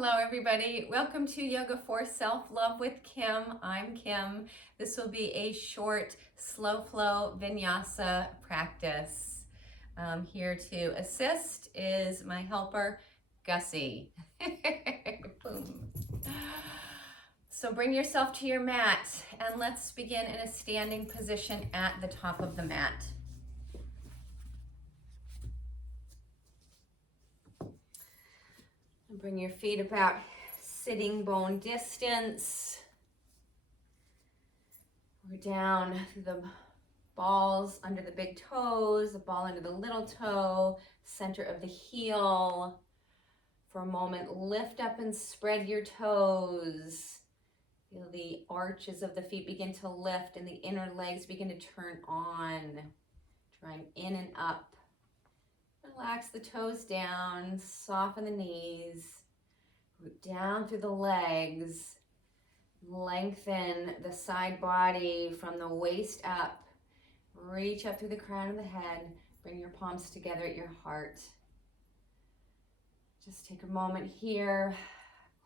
Hello everybody, welcome to Yoga for Self-Love with Kim. I'm Kim. This will be a short, slow flow Vinyasa practice. Here to assist is my helper, Gussie. Boom. So bring yourself to your mat and let's begin in a standing position at the top of the mat. Bring your feet about sitting bone distance. We're down through the balls under the big toes, the ball under the little toe, center of the heel. For a moment, lift up and spread your toes. Feel the arches of the feet begin to lift and the inner legs begin to turn on. Drawing in and up. Relax the toes down, soften the knees, root down through the legs, lengthen the side body from the waist up, reach up through the crown of the head, bring your palms together at your heart. Just take a moment here,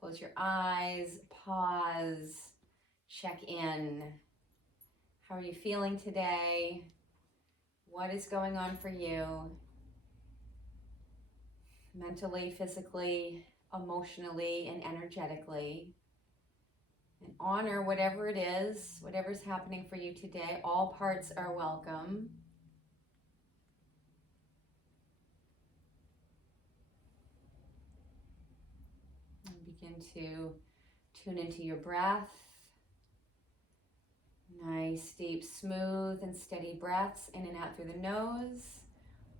close your eyes, pause, check in. How are you feeling today? What is going on for you? Mentally, physically, emotionally, and energetically. And honor whatever it is, whatever's happening for you today. All parts are welcome. And begin to tune into your breath. Nice, deep, smooth, and steady breaths in and out through the nose,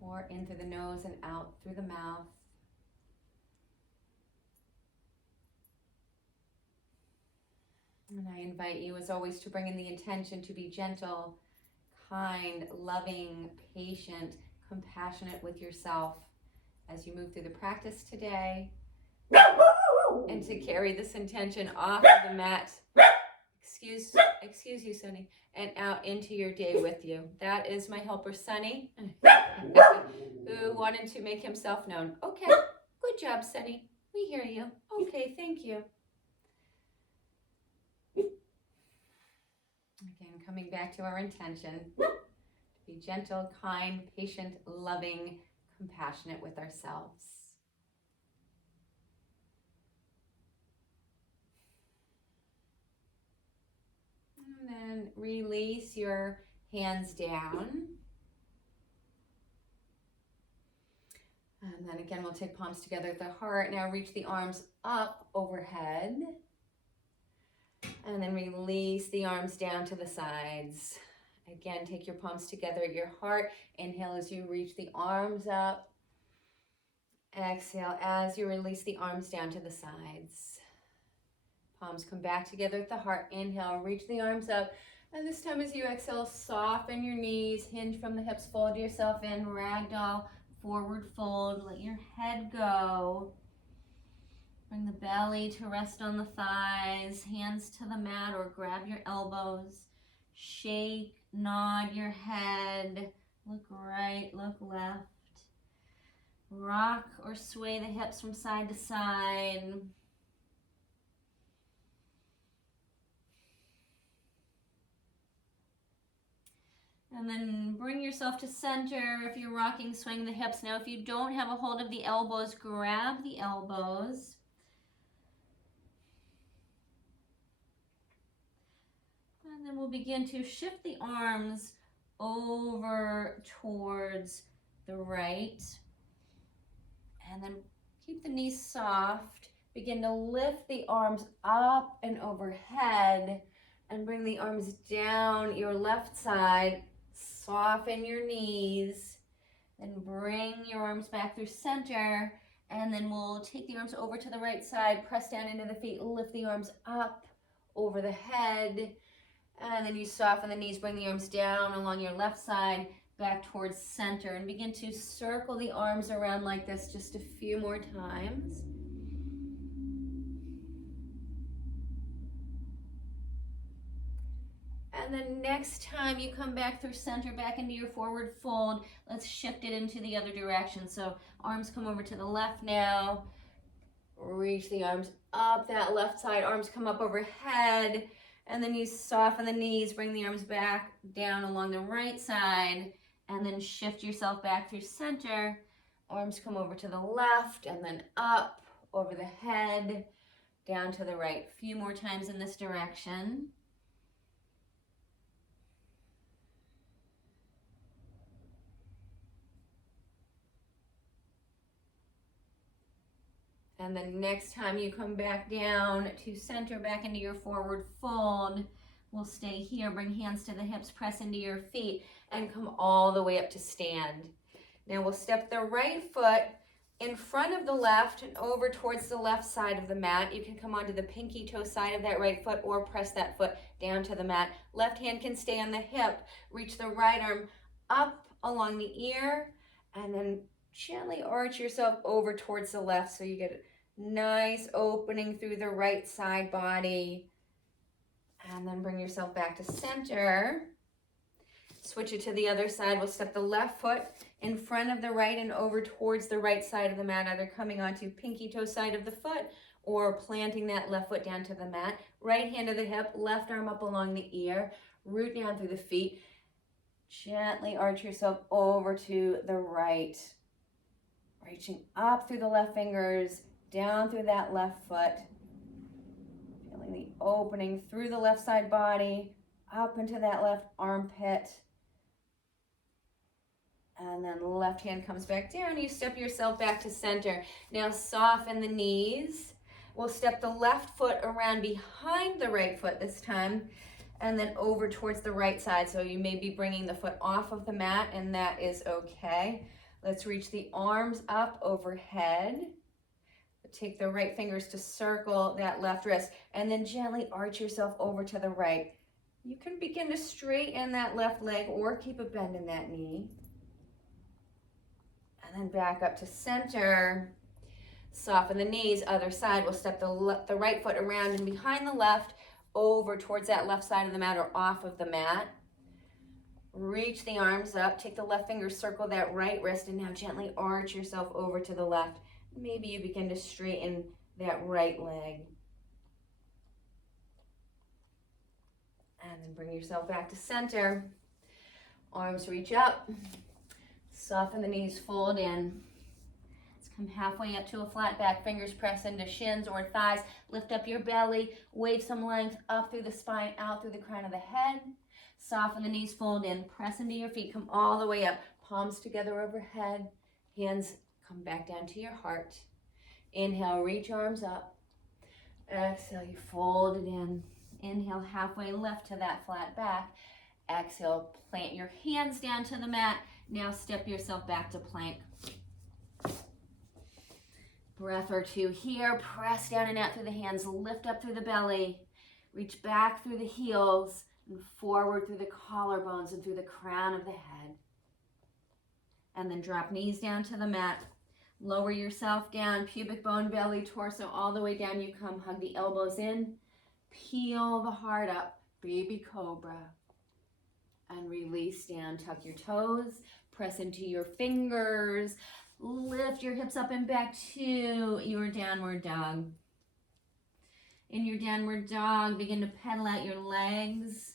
or in through the nose and out through the mouth. And I invite you, as always, to bring in the intention to be gentle, kind, loving, patient, compassionate with yourself as you move through the practice today. And to carry this intention off of the mat, excuse you, Sonny, and out into your day with you. That is my helper, Sonny, who wanted to make himself known. Okay, good job, Sonny. We hear you. Okay, thank you. Again, coming back to our intention, to be gentle, kind, patient, loving, compassionate with ourselves. And then release your hands down. And then again, we'll take palms together at the heart. Now reach the arms up overhead. And then release the arms down to the sides. Again, take your palms together at your heart. Inhale as you reach the arms up. Exhale as you release the arms down to the sides. Palms come back together at the heart. Inhale, reach the arms up. And this time as you exhale, soften your knees, hinge from the hips, fold yourself in, ragdoll, forward fold, let your head go. Bring the belly to rest on the thighs, hands to the mat or grab your elbows. Shake, nod your head, look right, look left. Rock or sway the hips from side to side. And then bring yourself to center. If you're rocking, swing the hips. Now if you don't have a hold of the elbows, grab the elbows. And then we'll begin to shift the arms over towards the right. And then keep the knees soft. Begin to lift the arms up and overhead and bring the arms down your left side. Soften your knees. Then bring your arms back through center. And then we'll take the arms over to the right side. Press down into the feet. Lift the arms up over the head. And then you soften the knees, bring the arms down along your left side, back towards center, and begin to circle the arms around like this just a few more times. And then next time you come back through center, back into your forward fold, let's shift it into the other direction. So arms come over to the left now. Reach the arms up that left side. Arms come up overhead. And then you soften the knees. Bring the arms back down along the right side. And then shift yourself back through center. Arms come over to the left and then up over the head, down to the right. A few more times in this direction. And then next time you come back down to center, back into your forward fold, we'll stay here. Bring hands to the hips, press into your feet, and come all the way up to stand. Now we'll step the right foot in front of the left and over towards the left side of the mat. You can come onto the pinky toe side of that right foot or press that foot down to the mat. Left hand can stay on the hip. Reach the right arm up along the ear and then gently arch yourself over towards the left so you get a nice opening through the right side body. And then bring yourself back to center. Switch it to the other side. We'll step the left foot in front of the right and over towards the right side of the mat, either coming onto pinky toe side of the foot or planting that left foot down to the mat. Right hand to the hip, left arm up along the ear, root down through the feet. Gently arch yourself over to the right. Reaching up through the left fingers, down through that left foot. Feeling the opening through the left side body, up into that left armpit. And then left hand comes back down. You step yourself back to center. Now soften the knees. We'll step the left foot around behind the right foot this time and then over towards the right side. So you may be bringing the foot off of the mat and that is okay. Let's reach the arms up overhead. Take the right fingers to circle that left wrist and then gently arch yourself over to the right. You can begin to straighten that left leg or keep a bend in that knee. And then back up to center. Soften the knees, other side. We'll step the right foot around and behind the left, over towards that left side of the mat or off of the mat. Reach the arms up, take the left finger, circle that right wrist, and now gently arch yourself over to the left. Maybe you begin to straighten that right leg. And then bring yourself back to center. Arms reach up. Soften the knees, fold in. Let's come halfway up to a flat back. Fingers press into shins or thighs. Lift up your belly. Wave some length up through the spine, out through the crown of the head. Soften the knees, fold in. Press into your feet. Come all the way up. Palms together overhead. Hands come back down to your heart. Inhale, reach arms up. Exhale, you fold it in. Inhale, halfway lift to that flat back. Exhale, plant your hands down to the mat. Now step yourself back to plank. Breath or two here. Press down and out through the hands. Lift up through the belly. Reach back through the heels and forward through the collarbones and through the crown of the head. And then drop knees down to the mat. Lower yourself down, pubic bone, belly, torso, all the way down you come. Hug the elbows in. Peel the heart up. Baby cobra. And release down. Tuck your toes. Press into your fingers. Lift your hips up and back to your downward dog. In your downward dog, begin to pedal out your legs.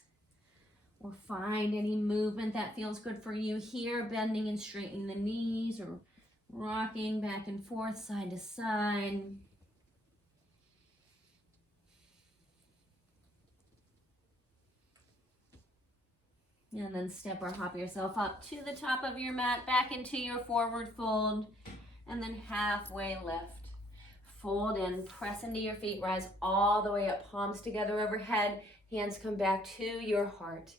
Or find any movement that feels good for you here. Bending and straightening the knees or rocking back and forth, side to side. And then step or hop yourself up to the top of your mat, back into your forward fold, and then halfway lift. Fold in, press into your feet, rise all the way up, palms together overhead, hands come back to your heart.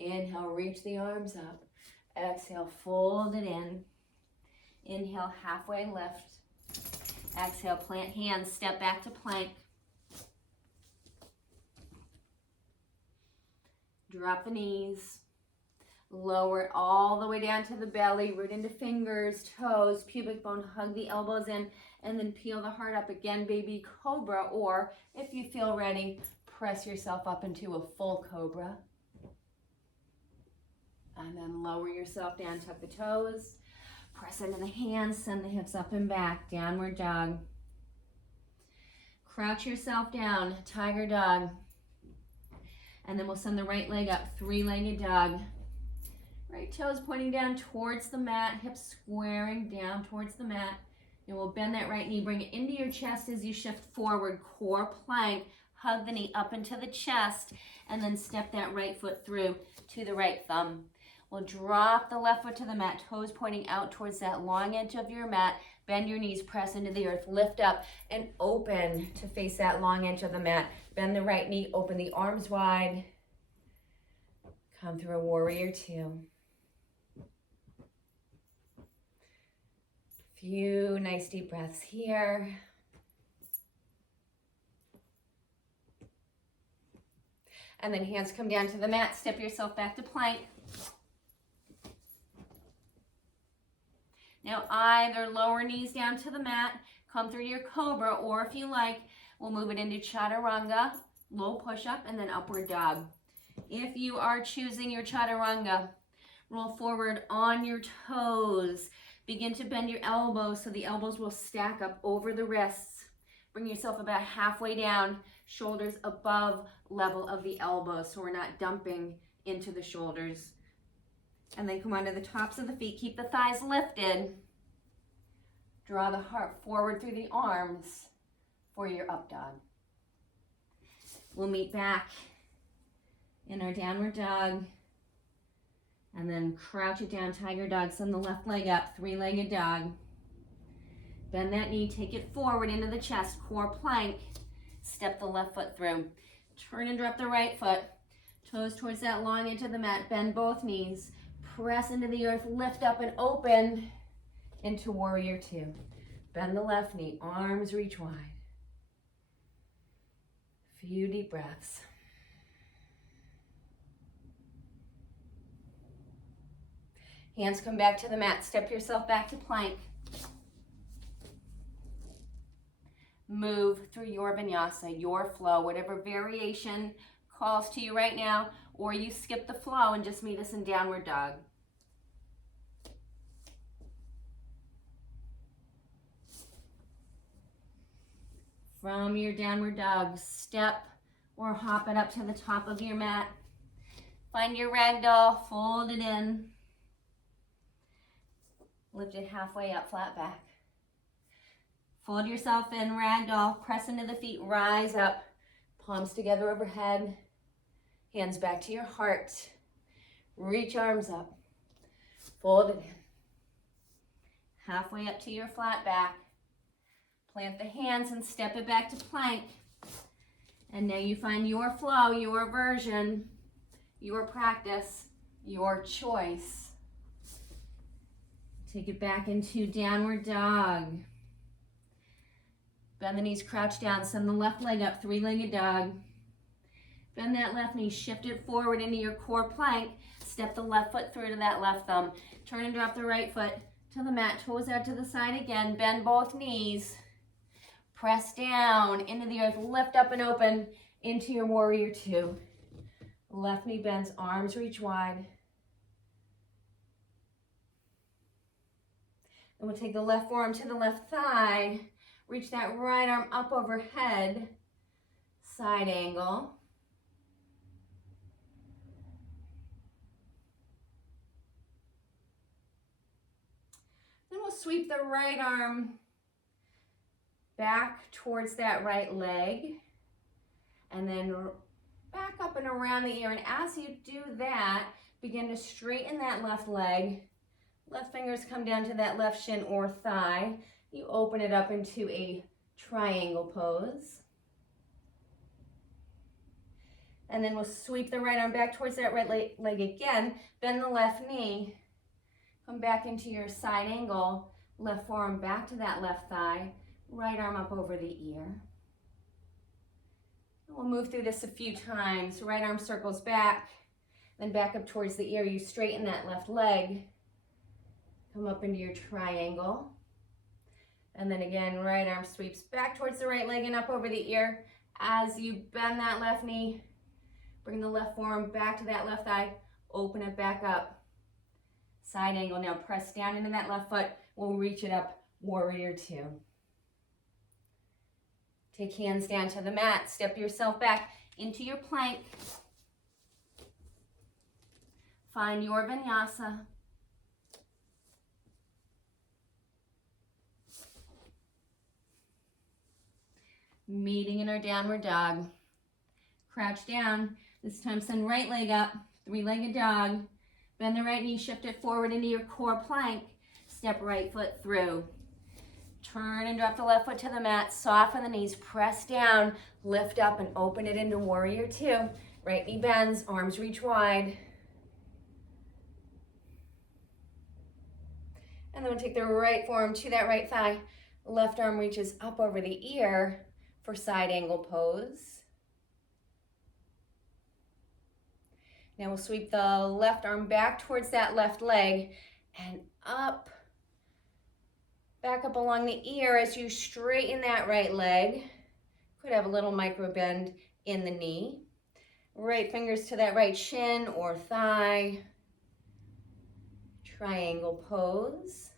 Inhale, reach the arms up. Exhale, fold it in. Inhale, halfway lift. Exhale, plant hands, step back to plank. Drop the knees. Lower it all the way down to the belly, root into fingers, toes, pubic bone, hug the elbows in, and then peel the heart up again, baby cobra, or if you feel ready, press yourself up into a full cobra. And then lower yourself down, tuck the toes, press into the hands, send the hips up and back, downward dog. Crouch yourself down, tiger dog. And then we'll send the right leg up, three-legged dog. Right toes pointing down towards the mat, hips squaring down towards the mat. And we'll bend that right knee, bring it into your chest as you shift forward, core plank. Hug the knee up into the chest, and then step that right foot through to the right thumb. We'll drop the left foot to the mat, toes pointing out towards that long edge of your mat. Bend your knees, press into the earth, lift up and open to face that long edge of the mat. Bend the right knee, open the arms wide. Come through a warrior two. Few nice deep breaths here. And then hands come down to the mat, step yourself back to plank. Now either lower knees down to the mat, come through your cobra, or if you like, we'll move it into chaturanga, low push-up, and then upward dog. If you are choosing your chaturanga, roll forward on your toes. Begin to bend your elbows so the elbows will stack up over the wrists. Bring yourself about halfway down, shoulders above level of the elbows, so we're not dumping into the shoulders. And then come onto the tops of the feet. Keep the thighs lifted. Draw the heart forward through the arms for your up dog. We'll meet back in our downward dog. And then crouch it down, tiger dog. Send the left leg up, three-legged dog. Bend that knee, take it forward into the chest, core plank. Step the left foot through. Turn and drop the right foot. Toes towards that long edge of the mat. Bend both knees. Press into the earth, lift up and open into warrior two. Bend the left knee, arms reach wide. Few deep breaths. Hands come back to the mat, step yourself back to plank. Move through your vinyasa, your flow, whatever variation calls to you right now, or you skip the flow and just meet us in downward dog. From your downward dog, step or hop it up to the top of your mat. Find your ragdoll, fold it in. Lift it halfway up, flat back. Fold yourself in, ragdoll, press into the feet, rise up. Palms together overhead, hands back to your heart. Reach arms up, fold it in. Halfway up to your flat back. Plant the hands and step it back to plank. And now you find your flow, your version, your practice, your choice. Take it back into downward dog. Bend the knees, crouch down, send the left leg up, three-legged dog. Bend that left knee, shift it forward into your core plank. Step the left foot through to that left thumb. Turn and drop the right foot to the mat, toes out to the side again. Bend both knees. Press down into the earth, lift up and open into your warrior two. Left knee bends, arms reach wide. Then we'll take the left forearm to the left thigh. Reach that right arm up overhead. Side angle. Then we'll sweep the right arm back towards that right leg. And then back up and around the ear. And as you do that, begin to straighten that left leg. Left fingers come down to that left shin or thigh. You open it up into a triangle pose. And then we'll sweep the right arm back towards that right leg again. Bend the left knee. Come back into your side angle. Left forearm back to that left thigh. Right arm up over the ear. We'll move through this a few times. Right arm circles back. Then back up towards the ear. You straighten that left leg. Come up into your triangle. And then again, right arm sweeps back towards the right leg and up over the ear. As you bend that left knee, bring the left forearm back to that left thigh, open it back up. Side angle, now press down into that left foot. We'll reach it up, warrior two. Take hands down to the mat. Step yourself back into your plank. Find your vinyasa. Meeting in our downward dog. Crouch down. This time send right leg up. Three-legged dog. Bend the right knee, shift it forward into your core plank. Step right foot through. Turn and drop the left foot to the mat. Soften the knees, press down, lift up and open it into warrior two. Right knee bends, arms reach wide. And then we'll take the right forearm to that right thigh. Left arm reaches up over the ear for side angle pose. Now we'll sweep the left arm back towards that left leg and up. Back up along the ear as you straighten that right leg. Could have a little micro bend in the knee. Right fingers to that right shin or thigh. Triangle pose.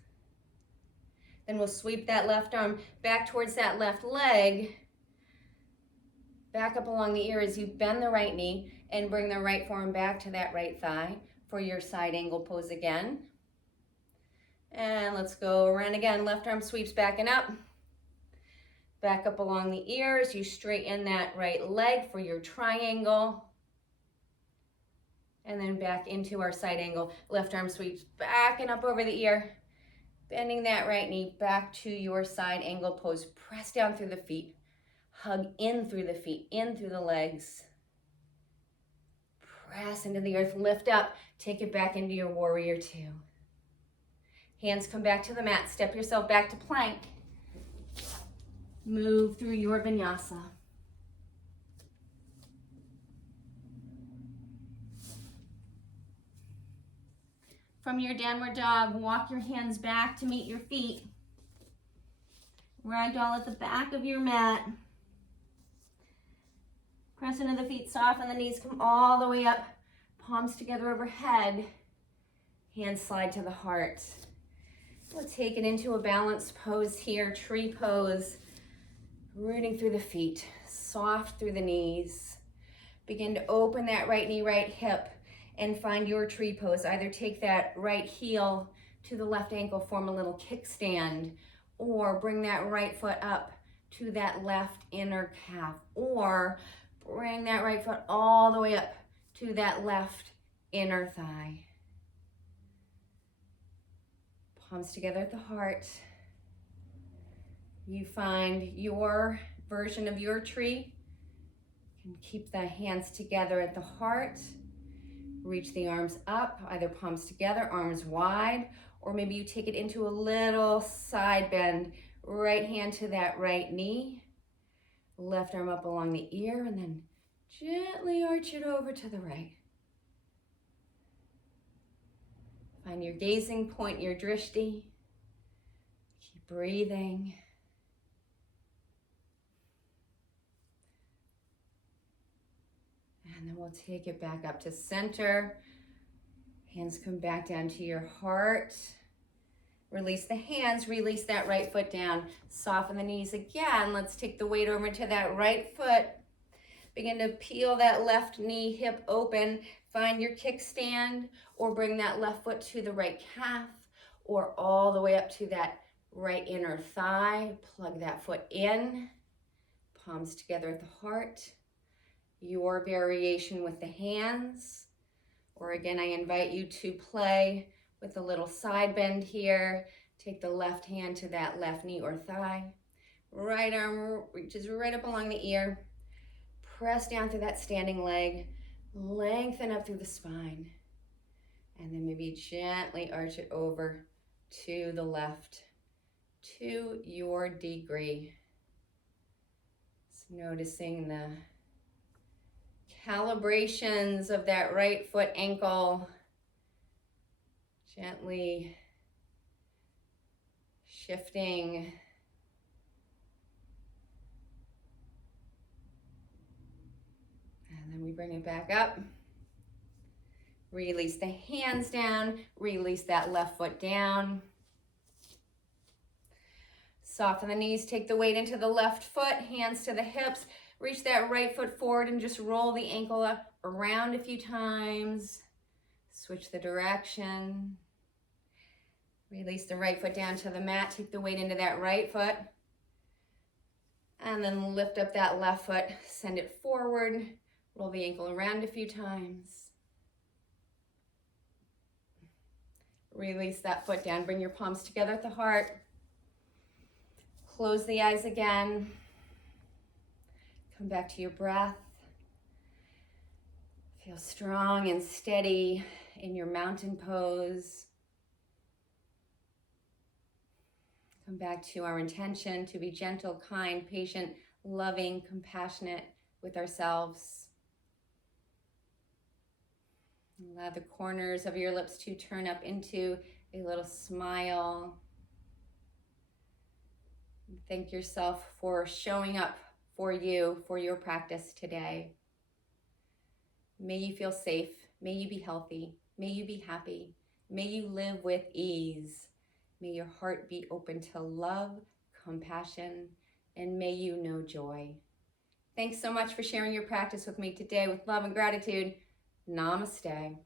Then we'll sweep that left arm back towards that left leg. Back up along the ear as you bend the right knee and bring the right forearm back to that right thigh for your side angle pose again. And let's go around again. Left arm sweeps back and up. Back up along the ear as you straighten that right leg for your triangle. And then back into our side angle. Left arm sweeps back and up over the ear. Bending that right knee back to your side angle pose. Press down through the feet. Hug in through the feet, in through the legs. Press into the earth, lift up. Take it back into your warrior two. Hands come back to the mat. Step yourself back to plank. Move through your vinyasa. From your downward dog, walk your hands back to meet your feet. Ragdoll at the back of your mat. Press into the feet, soften the knees, come all the way up. Palms together overhead. Hands slide to the heart. We'll take it into a balanced pose here, tree pose. Rooting through the feet, soft through the knees. Begin to open that right knee, right hip, and find your tree pose. Either take that right heel to the left ankle, form a little kickstand, or bring that right foot up to that left inner calf, or bring that right foot all the way up to that left inner thigh. Palms together at the heart. You find your version of your tree. You can keep the hands together at the heart. Reach the arms up, either palms together, arms wide, or maybe you take it into a little side bend. Right hand to that right knee. Left arm up along the ear, and then gently arch it over to the right. Find your gazing point, your drishti. Keep breathing. And then we'll take it back up to center. Hands come back down to your heart. Release the hands, release that right foot down. Soften the knees again. Let's take the weight over to that right foot. Begin to peel that left knee, hip open. Find your kickstand, or bring that left foot to the right calf, or all the way up to that right inner thigh. Plug that foot in. Palms together at the heart. Your variation with the hands. Or again, I invite you to play with a little side bend here. Take the left hand to that left knee or thigh. Right arm reaches right up along the ear. Press down through that standing leg. Lengthen up through the spine. And then maybe gently arch it over to the left, to your degree. Just noticing the calibrations of that right foot ankle. Gently shifting. And then we bring it back up. Release the hands down. Release that left foot down. Soften the knees, take the weight into the left foot, hands to the hips. Reach that right foot forward and just roll the ankle up, around a few times. Switch the direction. Release the right foot down to the mat. Take the weight into that right foot. And then lift up that left foot. Send it forward. Roll the ankle around a few times. Release that foot down. Bring your palms together at the heart. Close the eyes again. Come back to your breath. Feel strong and steady in your mountain pose. Come back to our intention to be gentle, kind, patient, loving, compassionate with ourselves. Allow the corners of your lips to turn up into a little smile. Thank yourself for showing up for you, for your practice today. May you feel safe. May you be healthy. May you be happy. May you live with ease. May your heart be open to love, compassion, and may you know joy. Thanks so much for sharing your practice with me today with love and gratitude. Namaste.